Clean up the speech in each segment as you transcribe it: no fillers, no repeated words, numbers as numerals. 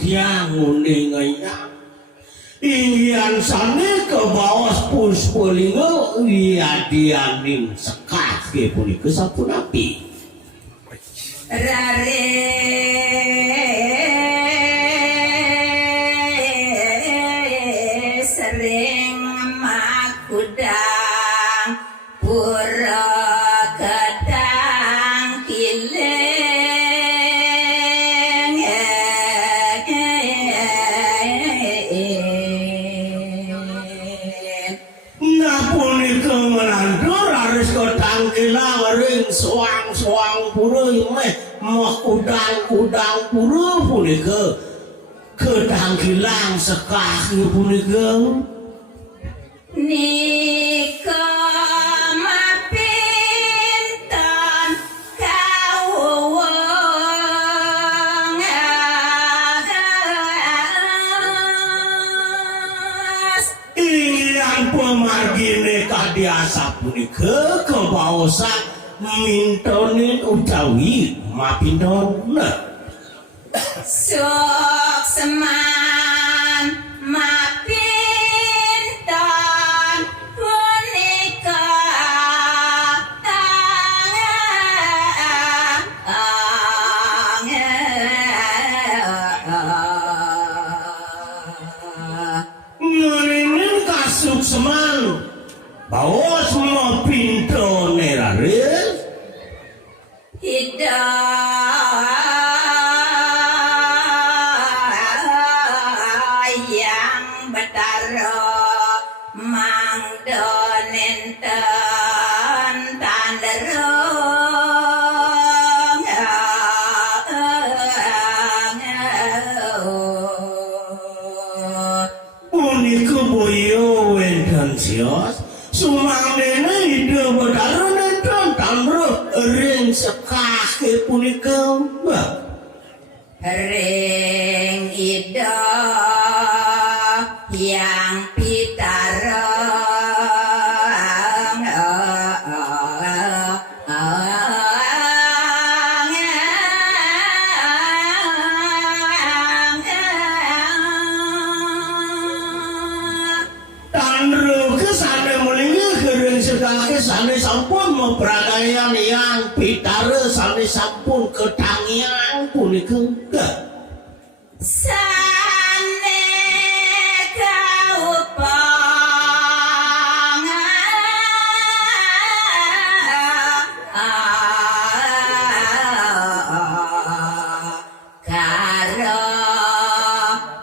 tiang nguning aya inggian sane ke bawas puspalinga wiadianing sekat ke punika sapunapi rare sering makudang pura kedang kileng ngapuni kemelandur harus kedang kilang ring suang pura meh mah kudang pura punika kedang kilang sekaki punika nika mapinten kawong ingin pemargine kadiasa punika kebaosan mintonin utawi mapinton sok seman mapinten punika ngene kasuk seman bawa semua pintu neraris yang betara mangdonenten tanderung punika boyo wenten sios sumangdene ide betara nenten tanruh ring sekake punika ring ida yang pitarang tanruh kesane mulingnya ring sekake sane sampun mempradaya yang pitara sane sampun ketangian punika sane kaupang karo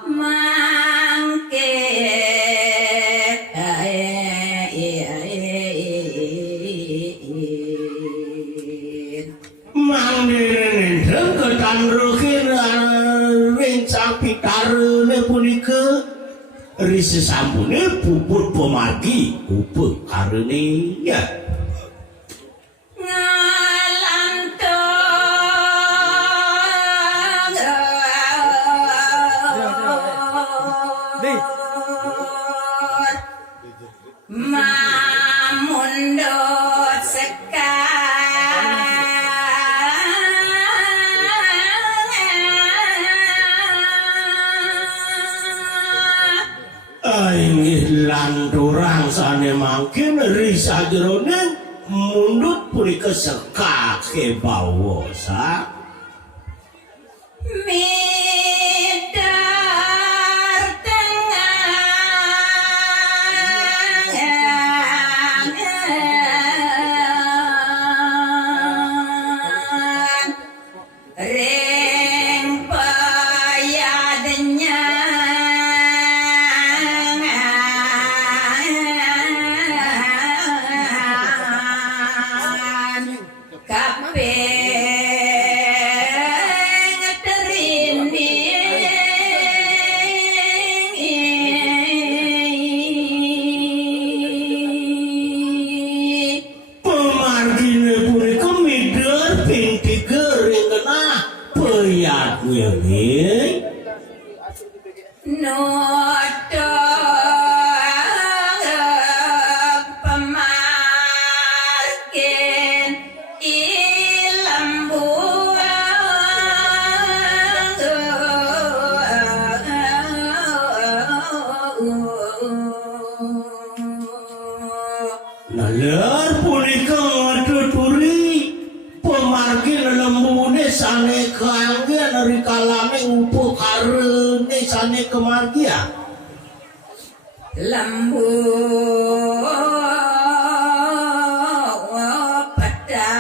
mangke mangdene ketanruhin ring sapitarene punika risi sampune puput pemargi upuk karene ya mamundut inggih landurang sane mangkin risa jroning mundut punika sekake bawosa midar tengan ring payadnya kaping teri punika ngaduturi pemargi lembune sane kangge dari kalane upo karene sane kemargia lembu pedak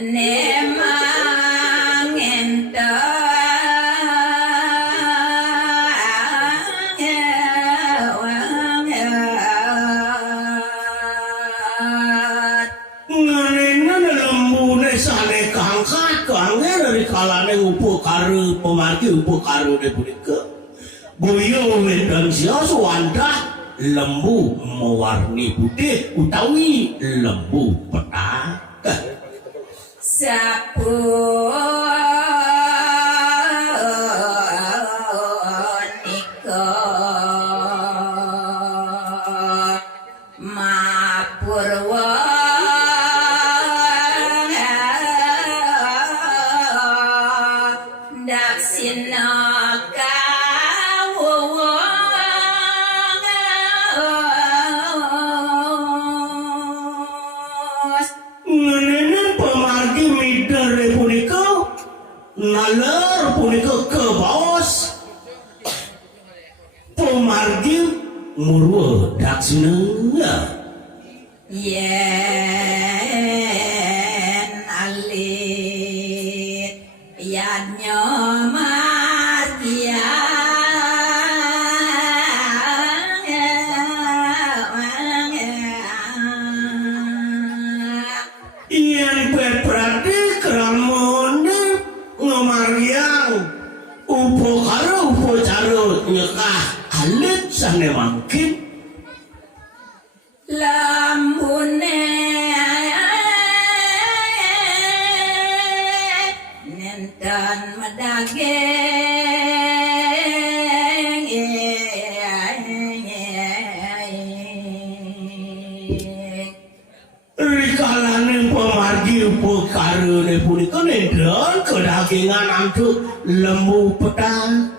nemang nganena lembune sane kangkat kangge dari kalane upo karu pemargi upo karene punika Boyo wedang sia suwanda lembu mewarni putih utawi lembu petak sapunika mapurwa daksinaka ngenenen pemargi midare punika nalar punika ke baos pemargi murwa daksina yen alit yanyo margia yen peprati kramone ngomariang upo karo upo caro nyekah alit sane mangkin lambune nenten medageng rikalane pemargi upo karone punika nendron kedagingan antuk lembu petak